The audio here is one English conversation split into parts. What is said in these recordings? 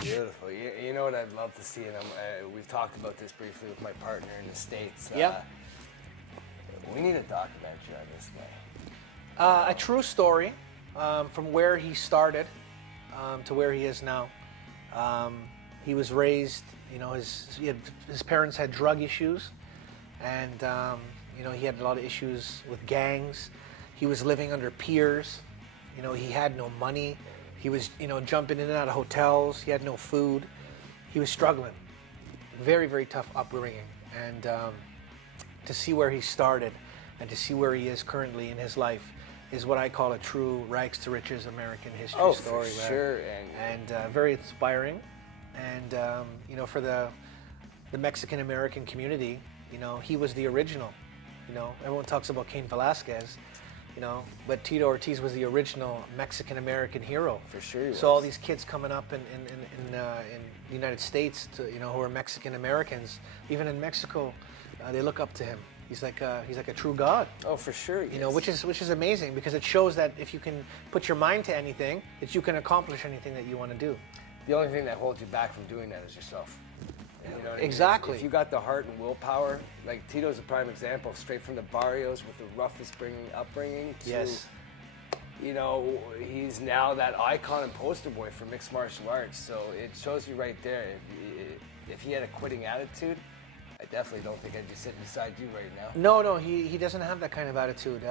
Beautiful. You know what I'd love to see, and we've talked about this briefly with my partner in the States. Yeah. We need a documentary on this guy. A true story from where he started to where he is now. He was raised, you know, his parents had drug issues, and you know, he had a lot of issues with gangs. He was living under peers. You know, he had no money. He was, you know, jumping in and out of hotels. He had no food. He was struggling. Very, very tough upbringing. And to see where he started and to see where he is currently in his life is what I call a true rags to riches American history story. For sure. And very inspiring. And, you know, for the Mexican American community, you know, he was the original. You know, everyone talks about Cain Velasquez, you know, but Tito Ortiz was the original Mexican American hero. For sure. So all these kids coming up in the United States, you know, who are Mexican Americans, even in Mexico, they look up to him. He's like a true god. Oh, for sure. You know, which is amazing, because it shows that if you can put your mind to anything, that you can accomplish anything that you want to do. The only thing that holds you back from doing that is yourself. You know what I mean? Exactly. If you got the heart and willpower, like Tito's a prime example, straight from the barrios with the roughest upbringing to, Yes. you know, he's now that icon and poster boy for mixed martial arts. So it shows you right there, if he had a quitting attitude, I definitely don't think I'd be sitting beside you right now. No, he doesn't have that kind of attitude.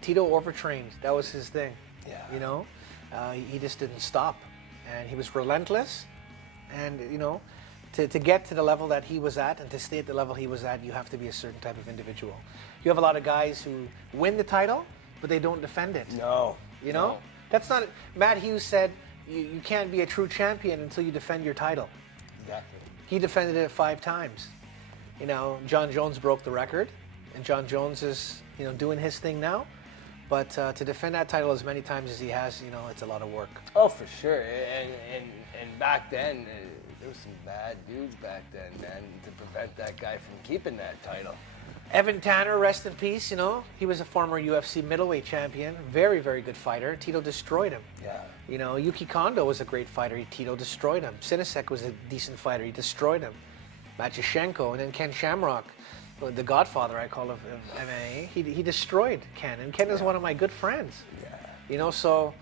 Tito overtrained. That was his thing. Yeah. You know, he just didn't stop, and he was relentless. And you know, to get to the level that he was at and to stay at the level he was at, you have to be a certain type of individual. You have a lot of guys who win the title, but they don't defend it. No. You know, no. That's not. Matt Hughes said you can't be a true champion until you defend your title. Exactly. He defended it 5 times. You know, John Jones broke the record, and John Jones is, you know, doing his thing now. But to defend that title as many times as he has, you know, it's a lot of work. Oh, for sure. And back then, there was some bad dudes back then, man, to prevent that guy from keeping that title. Evan Tanner, rest in peace, you know. He was a former UFC middleweight champion. Very, very good fighter. Tito destroyed him. Yeah. You know, Yuki Kondo was a great fighter. Tito destroyed him. Sinisek was a decent fighter. He destroyed him. Matyashenko, and then Ken Shamrock, the godfather, I call, of MMA. He destroyed Ken, and Ken is one of my good friends. Yeah. You know, so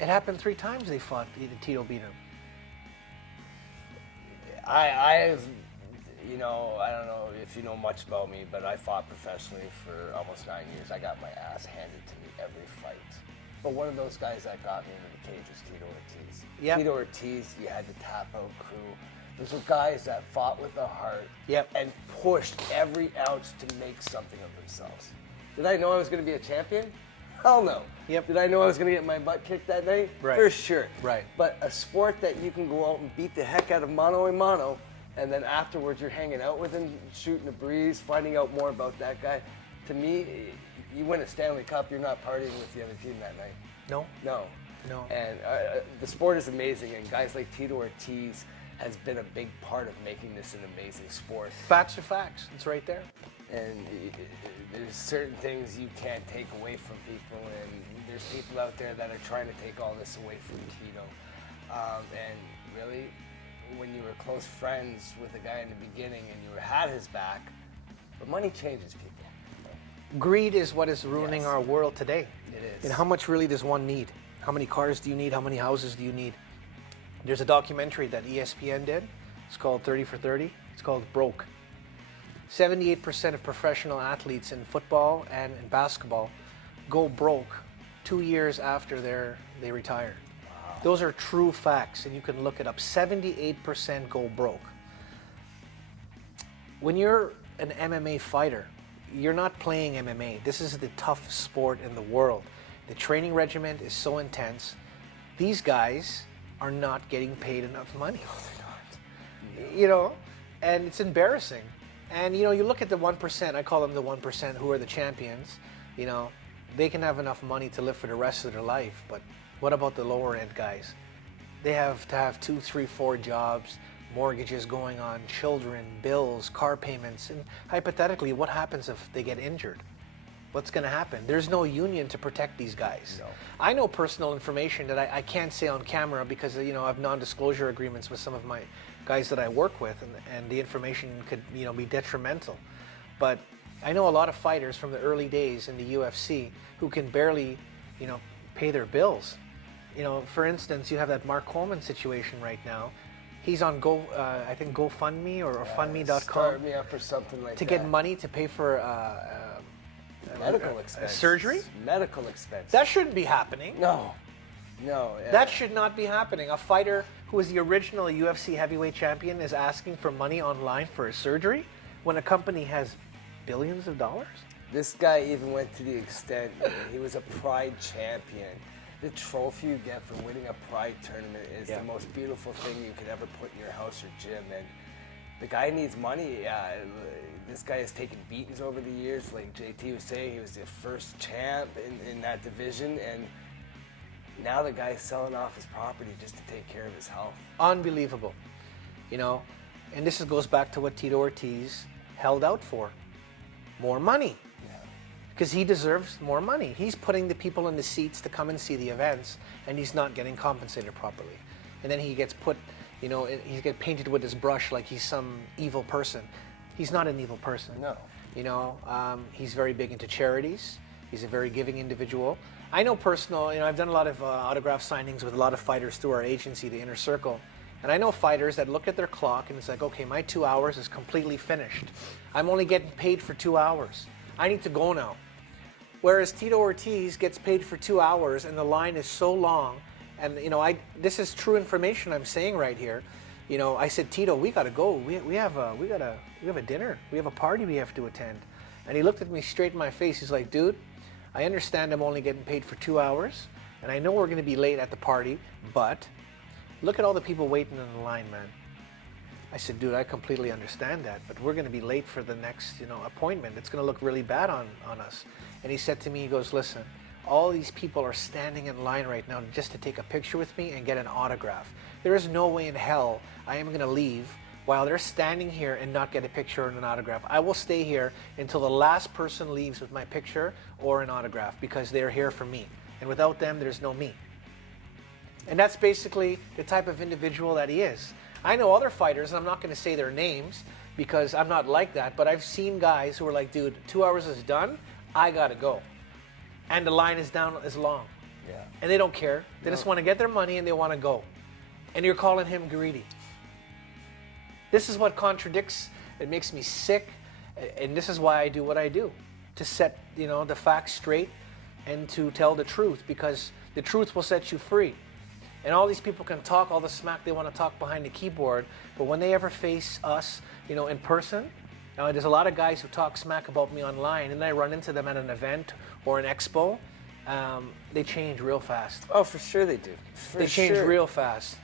it happened 3 times they fought. Tito beat him. I've, you know, I don't know if you know much about me, but I fought professionally for almost 9 years. I got my ass handed to me every fight. But one of those guys that got me into the cage was Tito Ortiz. Yep. Tito Ortiz, you had the tap out crew. Those were guys that fought with a heart and pushed every ounce to make something of themselves. Did I know I was going to be a champion? Hell no. Yep. Did I know I was going to get my butt kicked that night? Right. For sure. Right. But a sport that you can go out and beat the heck out of mano a mano, and then afterwards you're hanging out with him, shooting a breeze, finding out more about that guy. To me, you win a Stanley Cup, you're not partying with the other team that night. No. No. No. And the sport is amazing, and guys like Tito Ortiz has been a big part of making this an amazing sport. Facts are facts. It's right there. And there's certain things you can't take away from people, and there's people out there that are trying to take all this away from Tito. And really, when you were close friends with a guy in the beginning and you had his back, but money changes people. Greed is what is ruining our world today. It is. And how much really does one need? How many cars do you need? How many houses do you need? There's a documentary that ESPN did. It's called 30 for 30. It's called Broke. 78% of professional athletes in football and in basketball go broke 2 years after they retire. Wow. Those are true facts, and you can look it up. 78% go broke. When you're an MMA fighter, you're not playing MMA. This is the toughest sport in the world. The training regimen is so intense. These guys are not getting paid enough money. No, they're not. You know, and it's embarrassing. And, you know, you look at the 1%, I call them the 1% who are the champions, you know, they can have enough money to live for the rest of their life, but what about the lower end guys? They have to have 2, 3, 4 jobs, mortgages going on, children, bills, car payments, and hypothetically, what happens if they get injured? what's going to happen? There's no union to protect these guys. No. I know personal information that I can't say on camera because I have non-disclosure agreements with some of my guys that I work with, and the information could be detrimental. But I know a lot of fighters from the early days in the UFC who can barely pay their bills. For instance, you have that Mark Coleman situation right now. He's on I think GoFundMe or Fundme.com. Start me up or something like that. To get money to pay for medical expenses. Surgery? Medical expenses. That shouldn't be happening. No. That should not be happening. A fighter who is the original UFC heavyweight champion is asking for money online for a surgery when a company has billions of dollars? This guy even went to the extent he was a Pride champion. The trophy you get for winning a Pride tournament is the most beautiful thing you could ever put in your house or gym. And the guy needs money. This guy has taken beatings over the years. Like JT was saying, he was the first champ in that division. And now the guy's selling off his property just to take care of his health. Unbelievable. And this goes back to what Tito Ortiz held out for. More money. Because he deserves more money. He's putting the people in the seats to come and see the events, and he's not getting compensated properly. And then he gets put, he gets painted with his brush like he's some evil person. He's not an evil person. No. He's very big into charities. He's a very giving individual. I know I've done a lot of autograph signings with a lot of fighters through our agency, the Inner Circle. And I know fighters that look at their clock and it's like, okay, my 2 hours is completely finished. I'm only getting paid for 2 hours. I need to go now. Whereas Tito Ortiz gets paid for 2 hours and the line is so long. And, this is true information I'm saying right here. I said, Tito, we got to go. We have a dinner. We have a party we have to attend. And he looked at me straight in my face. He's like, dude, I understand I'm only getting paid for 2 hours. And I know we're going to be late at the party, but look at all the people waiting in the line, man. I said, dude, I completely understand that, but we're going to be late for the next, appointment. It's going to look really bad on us. And he said to me, he goes, listen, all these people are standing in line right now just to take a picture with me and get an autograph. There is no way in hell I am going to leave while they're standing here and not get a picture and an autograph. I will stay here until the last person leaves with my picture or an autograph because they're here for me. And without them, there's no me. And that's basically the type of individual that he is. I know other fighters, and I'm not going to say their names because I'm not like that, but I've seen guys who are like, dude, 2 hours is done, I got to go. And the line is down as long. Yeah. And they don't care. They just want to get their money and they want to go. And you're calling him greedy. This is what contradicts, it makes me sick, and this is why I do what I do. To set, the facts straight and to tell the truth, because the truth will set you free. And all these people can talk all the smack they want to talk behind the keyboard, but when they ever face us, in person, there's a lot of guys who talk smack about me online, and then I run into them at an event or an expo, they change real fast. Oh, for sure they do. They change real fast.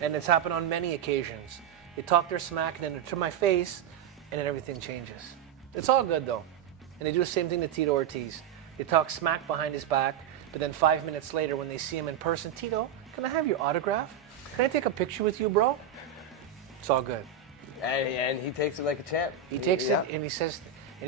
And it's happened on many occasions. They talk their smack, and then to my face, and then everything changes. It's all good, though. And they do the same thing to Tito Ortiz. They talk smack behind his back, but then 5 minutes later when they see him in person, Tito, can I have your autograph? Can I take a picture with you, bro? It's all good. And he takes it like a champ. He takes it and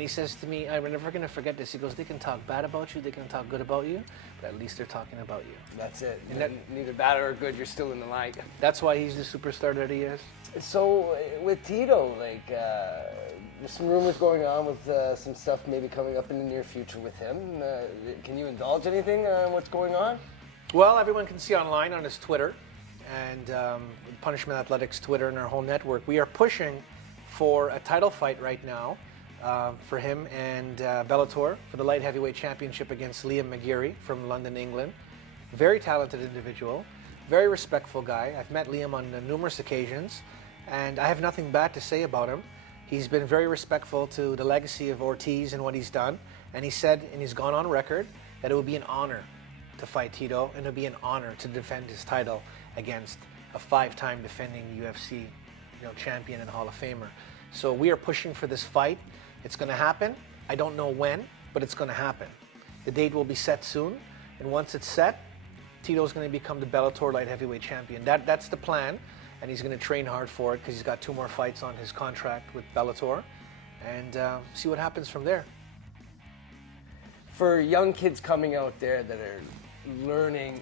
he says to me, I'm never going to forget this. He goes, they can talk bad about you, they can talk good about you, but at least they're talking about you. That's it. And neither bad or good, you're still in the light. That's why he's the superstar that he is. So with Tito, there's some rumors going on with some stuff maybe coming up in the near future with him. Can you indulge anything on what's going on? Well, everyone can see online on his Twitter and Punishment Athletics Twitter and our whole network. We are pushing for a title fight right now for him and Bellator for the light heavyweight championship against Liam McGeary from London, England. Very talented individual, very respectful guy. I've met Liam on numerous occasions, and I have nothing bad to say about him. He's been very respectful to the legacy of Ortiz and what he's done, and he said, and he's gone on record, that it would be an honor to fight Tito, and it would be an honor to defend his title against a 5-time defending UFC champion and Hall of Famer. So we are pushing for this fight. It's going to happen. I don't know when, but it's going to happen. The date will be set soon, and once it's set, Tito's going to become the Bellator light heavyweight champion. That's the plan, and he's going to train hard for it because he's got 2 more fights on his contract with Bellator, and see what happens from there. for young kids coming out there that are learning,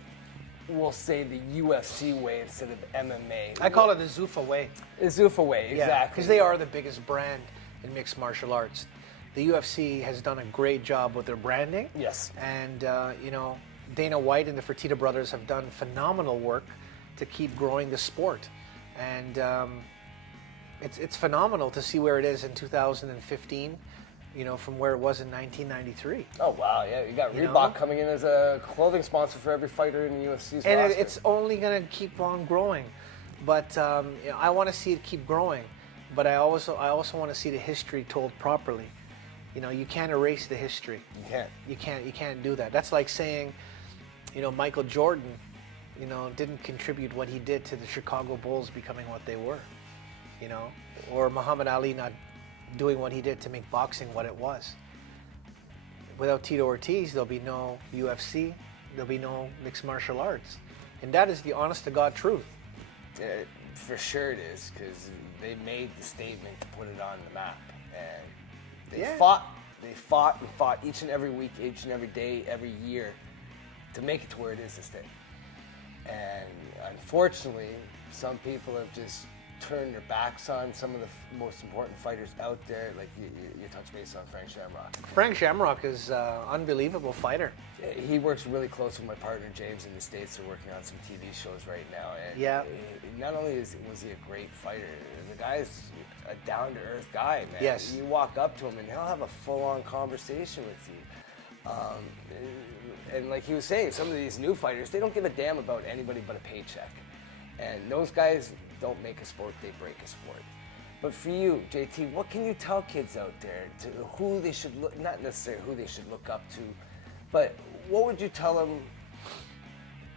we'll say the UFC way instead of MMA. I call it the Zuffa way. The Zuffa way, exactly. Because they are the biggest brand in mixed martial arts. The UFC has done a great job with their branding. Yes. And, you know, Dana White and the Fertitta brothers have done phenomenal work to keep growing the sport. And it's phenomenal to see where it is in 2015, you know, from where it was in 1993. Oh, wow, yeah. You got Reebok coming in as a clothing sponsor for every fighter in the UFC's and roster. it's only going to keep on growing. But you know, I want to see it keep growing. But I also want to see the history told properly. You know, you can't erase the history. You can't. You can't do that. That's like saying, you know, Michael Jordan, you know, didn't contribute what he did to the Chicago Bulls becoming what they were, you know, or Muhammad Ali not doing what he did to make boxing what it was. Without Tito Ortiz, there'll be no UFC, there'll be no mixed martial arts. And that is the honest to God truth. For sure it is, because they made the statement to put it on the map. And they fought each and every week, each and every day, every year to make it to where it is this day. And unfortunately, some people have just turned their backs on some of the most important fighters out there. Like you touched base on Frank Shamrock. Frank Shamrock is an unbelievable fighter. He works really close with my partner James in the States. They're working on some TV shows right now. And not only was he a great fighter, the guy's a down-to-earth guy, man. Yes. You walk up to him and he'll have a full-on conversation with you. And like he was saying, some of these new fighters, they don't give a damn about anybody but a paycheck. And those guys don't make a sport, they break a sport. But for you, JT, what can you tell kids out there to who they should look, not necessarily who they should look up to, but what would you tell them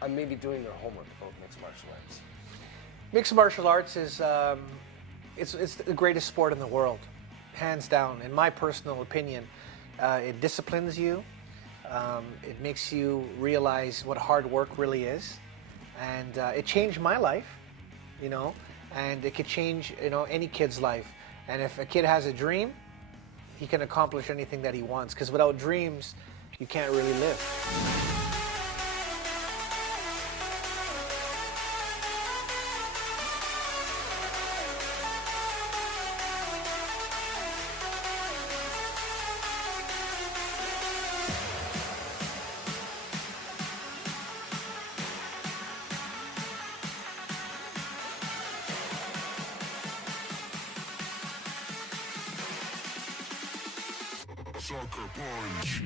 on maybe doing their homework about mixed martial arts? Mixed martial arts is it's the greatest sport in the world, hands down. In my personal opinion, it disciplines you. It makes you realize what hard work really is, and it changed my life, you know, and it could change, you know, any kid's life. And if a kid has a dream, he can accomplish anything that he wants, because without dreams, you can't really live. Sucker punch.